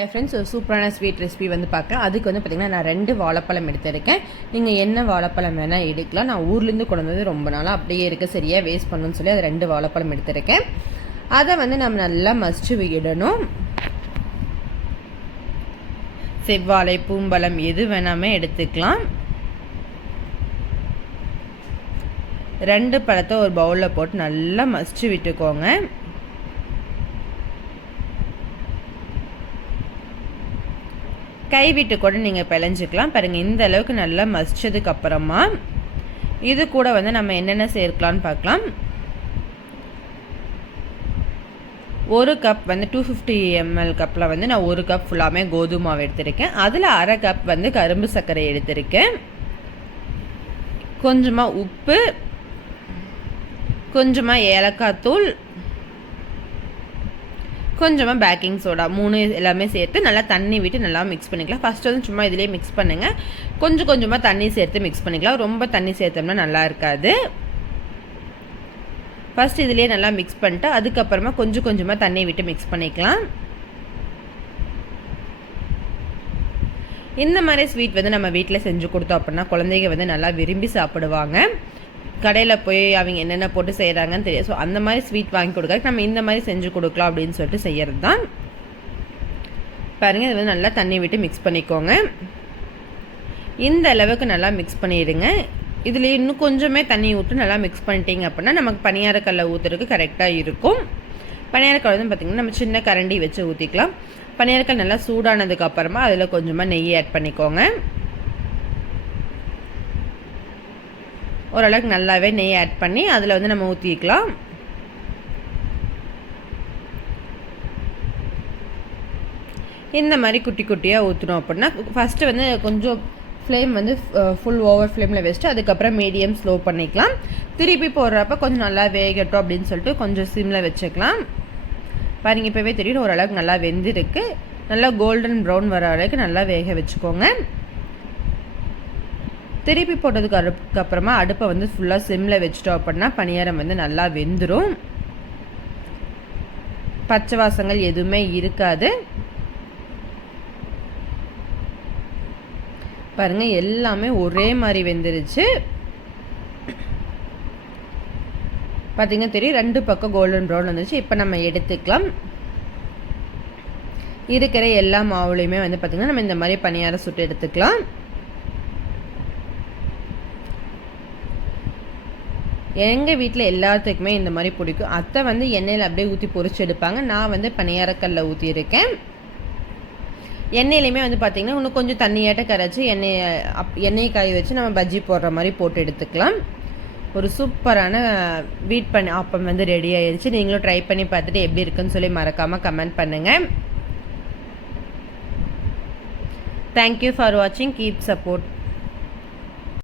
என் friends ஒரு சூப்பரான sweet recipe வந்து பார்க்குறேன் அதுக்கு வந்து பார்த்திங்கன்னா நான் ரெண்டு வாழைப்பழம் எடுத்திருக்கேன். நீங்கள் என்ன வாழைப்பழம் வேணால் எடுக்கலாம். நான் ஊர்லேருந்து கொண்டு வந்தது ரொம்ப நாளாக அப்படியே இருக்க. சரியாக வேஸ்ட் பண்ணணும்னு சொல்லி அது ரெண்டு வாழைப்பழம் எடுத்திருக்கேன். அதை வந்து நம்ம நல்லா மசிச்சு விடணும். செவ்வாழை பூம்பழம் எது வேணாமே எடுத்துக்கலாம். ரெண்டு பழத்தை ஒரு பவுலில் போட்டு நல்லா மசிச்சு விட்டுக்கோங்க. கைவிட்டு கூட நீங்கள் பிழைஞ்சிக்கலாம் பாருங்கள் இந்த அளவுக்கு நல்லா மசிச்சதுக்கு அப்புறமா இது கூட வந்து நம்ம என்னென்ன சேர்க்கலான்னு பார்க்கலாம். ஒரு கப் வந்து டூ ஃபிஃப்டி எம்எல் கப்பில் வந்து நான் ஒரு கப் ஃபுல்லாமே கோதுமை மாவு எடுத்திருக்கேன். அதில் அரை கப் வந்து கரும்பு சர்க்கரை எடுத்திருக்கேன். கொஞ்சமாக உப்பு கொஞ்சமாக ஏலக்காய் தூள் கொஞ்சமாக பேக்கிங் சோடா மூணு எல்லாமே சேர்த்து நல்லா தண்ணி விட்டு நல்லா மிக்ஸ் பண்ணிக்கலாம். ஃபஸ்ட்டு வந்து சும்மா இதிலே மிக்ஸ் பண்ணுங்கள் கொஞ்சம் கொஞ்சமாக தண்ணி சேர்த்து மிக்ஸ் பண்ணிக்கலாம். ரொம்ப தண்ணி சேர்த்தோம்னா நல்லா இருக்காது. ஃபஸ்ட் இதுலேயே நல்லா மிக்ஸ் பண்ணிட்டு அதுக்கப்புறமா கொஞ்சம் கொஞ்சமாக தண்ணி விட்டு மிக்ஸ் பண்ணிக்கலாம். இந்த மாதிரி ஸ்வீட் வந்து நம்ம வீட்டில் செஞ்சு கொடுத்தோம் அப்படின்னா குழந்தைங்க வந்து நல்லா விரும்பி சாப்பிடுவாங்க. கடையில் போய் அவங்க என்னென்ன போட்டு செய்கிறாங்கன்னு தெரியும் ஸோ அந்த மாதிரி ஸ்வீட் வாங்கி கொடுக்க நம்ம இந்த மாதிரி செஞ்சு கொடுக்கலாம் அப்படின்னு சொல்லிட்டு செய்கிறது தான் பாருங்கள் இது வந்து நல்லா தண்ணி விட்டு மிக்ஸ் பண்ணிக்கோங்க. இந்த அளவுக்கு நல்லா மிக்ஸ் பண்ணிடுங்க. இதில் இன்னும் கொஞ்சமே தண்ணி விட்டு நல்லா மிக்ஸ் பண்ணிட்டீங்க அப்படின்னா நமக்கு பனியாரக்கல்லை ஊற்றுறதுக்கு கரெக்டாக இருக்கும். பனியாரக்கல் வந்து பார்த்திங்கன்னா நம்ம சின்ன கரண்டி வச்சு ஊற்றிக்கலாம் பனியாரக்கல் நல்லா சூடானதுக்கு அப்புறமா அதில் கொஞ்சமாக நெய் ஆட் பண்ணிக்கோங்க. ஓரளவுக்கு நல்லாவே நெய் ஆட் பண்ணி அதில் வந்து நம்ம ஊற்றிக்கலாம் இந்த மாதிரி குட்டி குட்டியாக ஊற்றணும் அப்படின்னா ஃபஸ்ட்டு வந்து கொஞ்சம் ஃப்ளேம் வந்து ஃபுல் ஓவர் ஃப்ளேமில் வச்சுட்டு அதுக்கப்புறம் மீடியம் ஸ்லோ பண்ணிக்கலாம். திருப்பி போடுறப்ப கொஞ்சம் நல்லா வேகட்டும் அப்படின்னு சொல்லிட்டு கொஞ்சம் சிம்மில் வச்சுக்கலாம். பாருங்கள் இப்போவே தெரியும் ஓரளவுக்கு நல்லா வெந்திருக்கு. நல்லா கோல்டன் ப்ரௌன் வர அளவுக்கு நல்லா வேக வச்சுக்கோங்க. திருப்பி போட்டதுக்கு அடுப்புக்கு அப்புறமா அடுப்பை வந்து ஃபுல்லாக சிம்மில் வச்சிட்டோம் அப்படின்னா பணியாரம் வந்து நல்லா வெந்துடும் பச்சை வாசங்கள் எதுவுமே இருக்காது. பாருங்கள் எல்லாமே ஒரே மாதிரி வெந்துருச்சு. பார்த்தீங்கன்னா தெரியும் ரெண்டு பக்கம் கோல்டன் ப்ரௌன் வந்துச்சு இப்போ நம்ம எடுத்துக்கலாம். இருக்கிற எல்லா மாவுலையுமே வந்து பார்த்திங்கன்னா நம்ம இந்த மாதிரி பணியாரம் சுட்டு எடுத்துக்கலாம். எங்கள் வீட்டில் எல்லாத்துக்குமே இந்த மாதிரி பிடிக்கும். அத்தை வந்து எண்ணெயில் அப்படியே ஊற்றி பொறிச்சு எடுப்பாங்க. நான் வந்து பனியாரக்கல்லில் ஊற்றியிருக்கேன் எண்ணெயிலையுமே வந்து பார்த்திங்கன்னா இன்னும் கொஞ்சம் தண்ணியாட்ட கரைச்சி எண்ணெய் அப் எண்ணெய் காய வச்சு நம்ம பஜ்ஜி போடுற மாதிரி போட்டு எடுத்துக்கலாம். ஒரு சூப்பரான வீட் பண்ணி அப்பம் வந்து ரெடி ஆயிடுச்சு நீங்களும் ட்ரை பண்ணி பார்த்துட்டு எப்படி இருக்குன்னு சொல்லி மறக்காமல் கமெண்ட் பண்ணுங்கள் தேங்க்யூ ஃபார் வாட்சிங் கீப் சப்போர்ட்